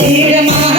ചിരമാ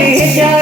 hit your